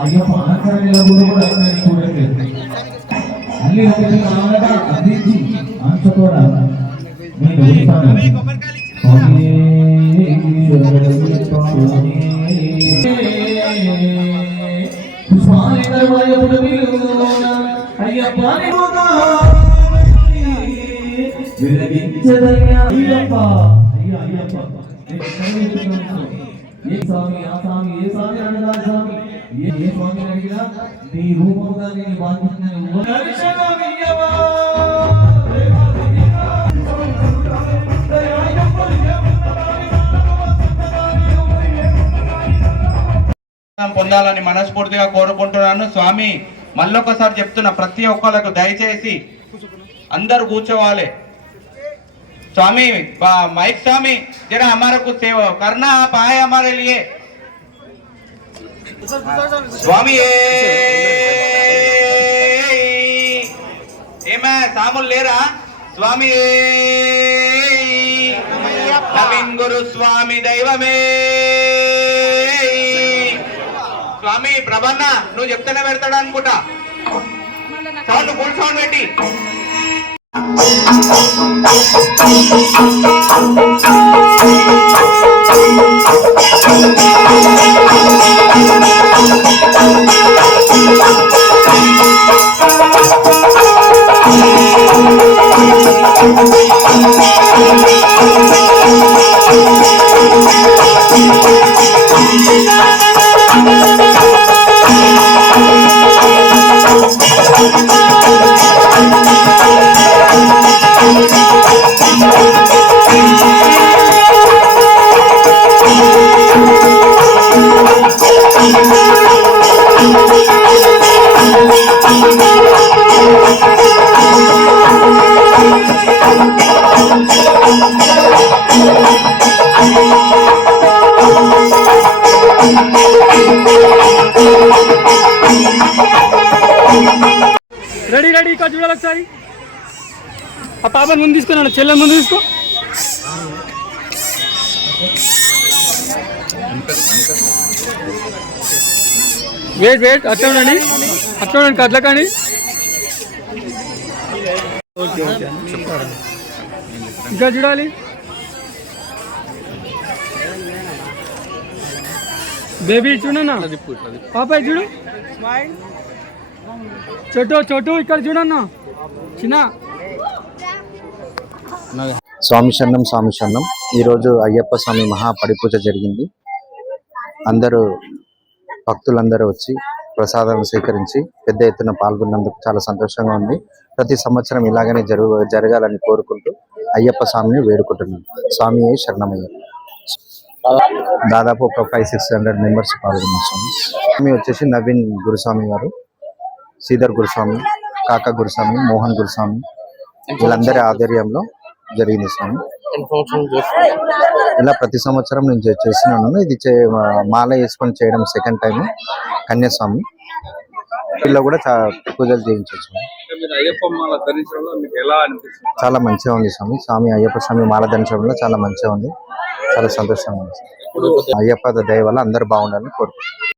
అయ్యప్ప అలంకరణ కూడా కూడా నేను చూడలేదు మళ్ళీ ఒకటి అందించి అంశ కూడా ఏ స్వామి ఆ స్వామి ఏ స్వామి అనగా స్వామి ఏ ఏ అడిగినా నీ రూపంగా నేను బాధ్యతను పొందాలని మనస్ఫూర్తిగా కోరుకుంటున్నాను. స్వామి మళ్ళొకసారి చెప్తున్నా ప్రతి ఒక్కళ్ళకు దయచేసి అందరు కూర్చోవాలి. స్వామి మైక్ స్వామి జర అమరకు సేవ కర్ణ పాయ అమరే స్వామి ఏమే సాములు లేరా? స్వామి గురు స్వామి దైవమే. స్వామి ప్రభన్న నువ్వు చెప్తేనే పెడతాడు అనుకుంటా సౌండ్ ఫుల్ సౌండ్ పెట్టి ఇక్కడ చూడాలి ఒకసారి. ఆ పాపని ముందు తీసుకున్నాను చెల్లె ముందు తీసుకో. వెయిట్ వెయిట్ అట్లా ఉండండి. అట్లా ఉండండి కట్ల కానీ. ఓకే ఓకే ఇంకా చూడాలి. బేబీ చూడన్నా పాప చూడు. చోటు చోటు ఇక్కడ చూడన్న. చిన్న. స్వామి శరణం స్వామి శరణం. ఈరోజు అయ్యప్ప స్వామి మహా పడిపూజ జరిగింది. అందరూ భక్తులందరూ వచ్చి ప్రసాదాలను స్వీకరించి పెద్ద ఎత్తున పాల్గొన్నందుకు చాలా సంతోషంగా ఉంది. ప్రతి సంవత్సరం ఇలాగనే జరుగు జరగాలని కోరుకుంటూ అయ్యప్ప స్వామిని వేడుకుంటున్నాను స్వామి శరణమయ్య. దాదాపు ఒక ఫైవ్ సిక్స్ హండ్రెడ్ మెంబర్స్ పాల్గొన్నారు స్వామి. స్వామి వచ్చేసి నవీన్ గురుస్వామి గారు. శ్రీధర్ గురుస్వామి కాకా గురుస్వామి మోహన్ గురుస్వామి వీళ్ళందరి ఆధ్వర్యంలో జరిగింది స్వామి. ఇలా ప్రతి సంవత్సరం నేను చేస్తున్నాను. ఇది మాల వేసుకొని చేయడం సెకండ్ టైం కన్యాస్వామి. వీళ్ళు కూడా చా- పూజలు చేయించవచ్చు మీరు అయ్యప్ప మాల ధరించడంలో మీకు ఎలా అనిపిస్తుంది? చాలా మంచిగా ఉంది స్వామి. స్వామి అయ్యప్ప స్వామి మాల ధరించడంలో చాలా మంచిగా ఉంది. చాలా సంతోషంగా ఉంది. అయ్యప్ప దయ వల్ల అందరూ బాగుండాలని కోరుకుంటున్నాను.